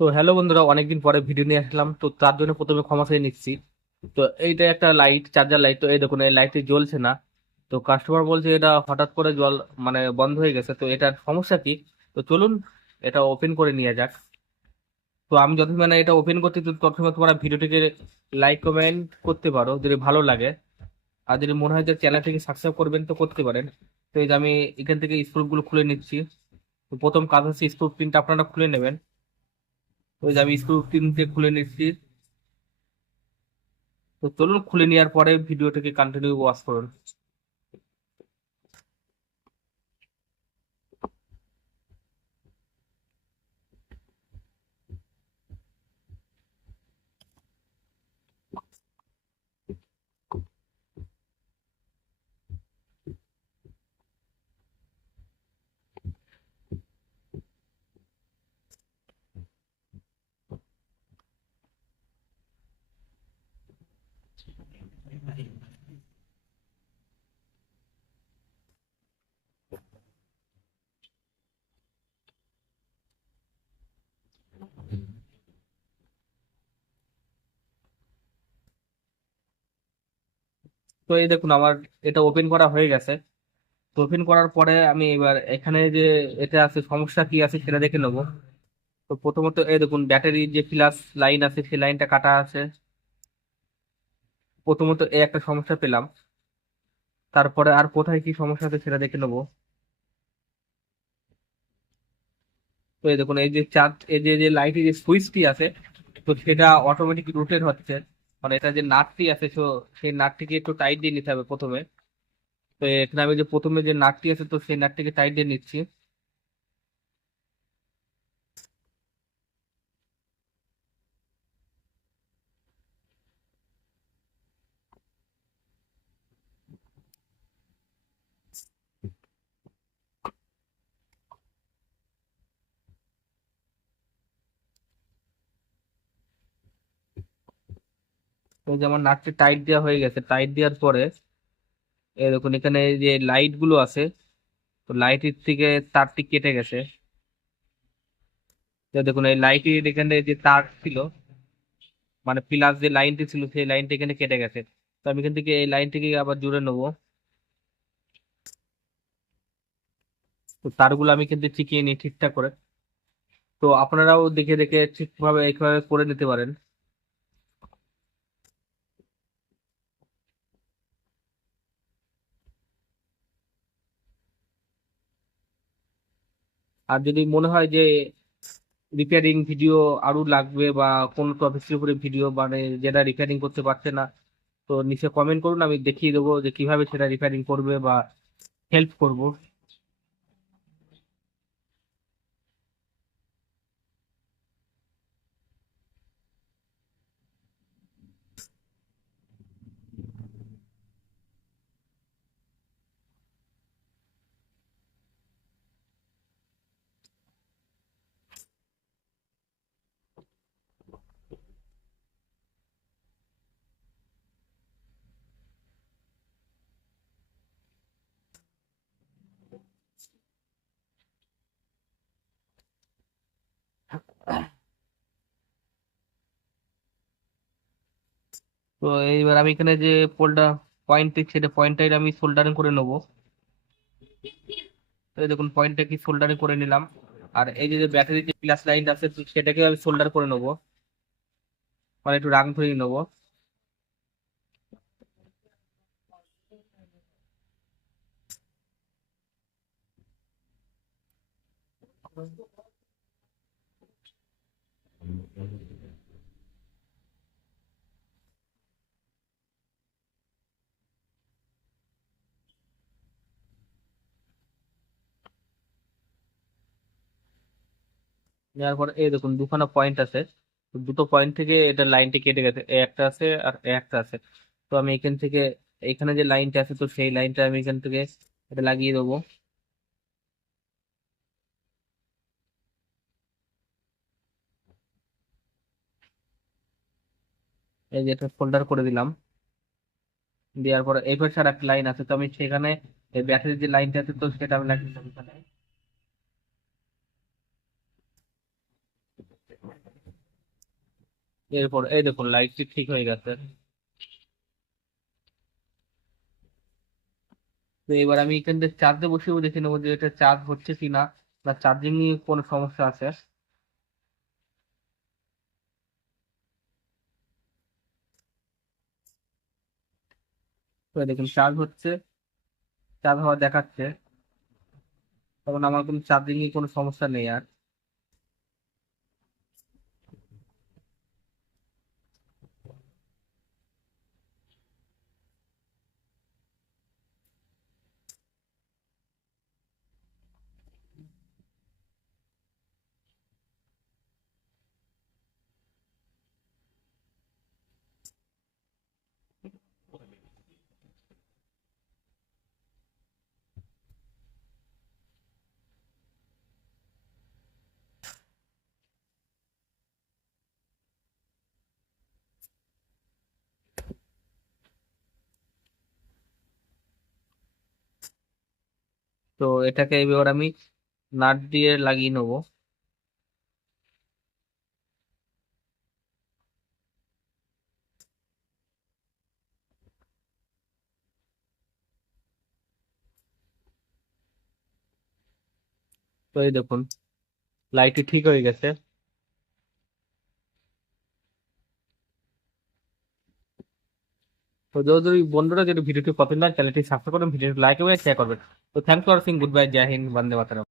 তো হ্যালো বন্ধুরা, অনেকদিন পরে ভিডিও নিয়ে আসলাম। তো তার জন্য প্রথমে ক্ষমা চেয়ে নিচ্ছি। তো এইটা একটা লাইট, চার্জার লাইট। তো এই দেখুন, এই লাইটটি জ্বলছে না। তো কাস্টমার বলছে এটা হঠাৎ করে জল মানে বন্ধ হয়ে গেছে। তো এটার সমস্যা কি? তো চলুন এটা ওপেন করে নিয়ে যাক। তো আমি যত মানে এটা ওপেন করতে, তো প্রথমে তোমরা ভিডিওটিকে লাইক কমেন্ট করতে পারো যদি ভালো লাগে। আর যদি মনে হয় যে চ্যানেলটিকে সাবস্ক্রাইব করবেন তো করতে পারেন। তো এই যে আমি এখান থেকে স্ক্রুপ গুলো খুলে নিচ্ছি। তো প্রথম কাজ হচ্ছে স্ক্রু পিনটা আপনারা খুলে নেবেন। তো এই যে আমি স্ক্রু পিনটা খুলে নিচ্ছি। তো চলুন খুলে নেওয়ার পরে ভিডিওটাকে কন্টিনিউ ওয়াচ করুন। তো এই দেখুন আমার এটা ওপেন করা হয়ে গেছে। তো ওপেন করার পরে আমি এবার এখানে যে এটা আছে সমস্যা কি আছে সেটা দেখে নেবো। তো প্রথমত এই দেখুন ব্যাটারি যে প্লাস লাইন আছে সেই লাইনটা কাটা আছে। প্রথমত এই একটা সমস্যা পেলাম। তারপরে আর কোথায় কি সমস্যা আছে সেটা দেখে নেবো। তো এই দেখুন এই যে চার্জ, এই যে যে লাইটের যে সুইচটি আছে, তো সেটা অটোমেটিক রোটেট হচ্ছে। মানে এটা যে নাটটি আছে, তো সেই নাটটিকে একটু টাইট দিয়ে নিতে হবে প্রথমে। তো এখানে আমি যে প্রথমে যে নাটটি আছে তো সেই নাটটিকে টাইট দিয়ে নিচ্ছি। তো এই যে আমার নাটটি টাইট দেওয়া হয়ে গেছে। টাইট দেওয়ার পরে এই দেখুন এখানে যে লাইট গুলো আছে, তো লাইটের থেকে তারটি কেটে গেছে। তো দেখুন এই লাইটের এখানে যে তার ছিল, মানে প্লাস যে লাইনটি ছিল সেই লাইনটি এখানে কেটে গেছে। তো আমি এখান থেকে এই লাইনটিকে আবার জুড়ে নেবো। তো তারগুলো আমি কিন্তু চিকিয়ে নিই ঠিকঠাক করে। তো আপনারাও দেখে দেখে ঠিকভাবে এইভাবে করে নিতে পারেন। আর যদি মনে হয় যে রিপেয়ারিং ভিডিও আরো লাগবে বা কোন টপিকের উপরে ভিডিও মানে যেটা রিপেয়ারিং করতে পারছে না, তো নিচে কমেন্ট করুন, আমি দেখিয়ে দেবো যে কিভাবে সেটা রিপেয়ারিং করবে বা হেল্প করব। তো এইবার আমি এখানে যে পোলটা পয়েন্ট সেটা পয়েন্টটাই আমি সোল্ডারিং করে নেবো। তো এই দেখুন পয়েন্টটা কি সোল্ডারিং করে নিলাম। আর এই যে ব্যাটারি যে প্লাস লাইন আছে তো সেটাকে আমি সোল্ডার করে নেবো, মানে একটু রাং ধরিয়ে নেবো। নেওয়ার পর এই দেখুন দুখানা পয়েন্ট আছে। তো দুটো পয়েন্ট থেকে এটা লাইনটি কেটে গেছে, এ একটা আছে আর এ একটা আছে। তো আমি এখান থেকে এখানে যে লাইনটা আছে তো সেই লাইনটা আমি এখান থেকে এটা লাগিয়ে দেবো। এই যে এটা ফোল্ডার করে দিলাম। দেওয়ার পর এই পাশে আর একটা লাইন আছে, তো আমি সেখানে এই ব্যাটারির যে লাইনটা আছে তো সেটা আমি লাগিয়ে দেবো এখানে। এরপর এই দেখুন লাইটটি ঠিক হয়ে গেছে। তো এবার আমি এখান থেকে চার্জে বসিয়ে দেখে নেবো যে এটা চার্জ হচ্ছে কিনা, বা চার্জিং নিয়ে কোনো সমস্যা আছে। তো এই দেখুন চার্জ হচ্ছে, চার্জ হওয়া দেখাচ্ছে, তখন আমার কোনো চার্জিং নিয়ে কোনো সমস্যা নেই আর। তো এটাকে এবার আমি নাট দিয়ে লাগিয়ে নেবো। তো এই দেখুন লাইটটি ঠিক হয়ে গেছে। তো যদি বন্ধুরা যদি ভিডিওটি পছন্দ হয় চ্যানেলটি সাবস্ক্রাইব করবেন, ভিডিওটি লাইক এবং শেয়ার করবেন। তো thanks for watching, good bye, Jai Hind, Bande Mataram.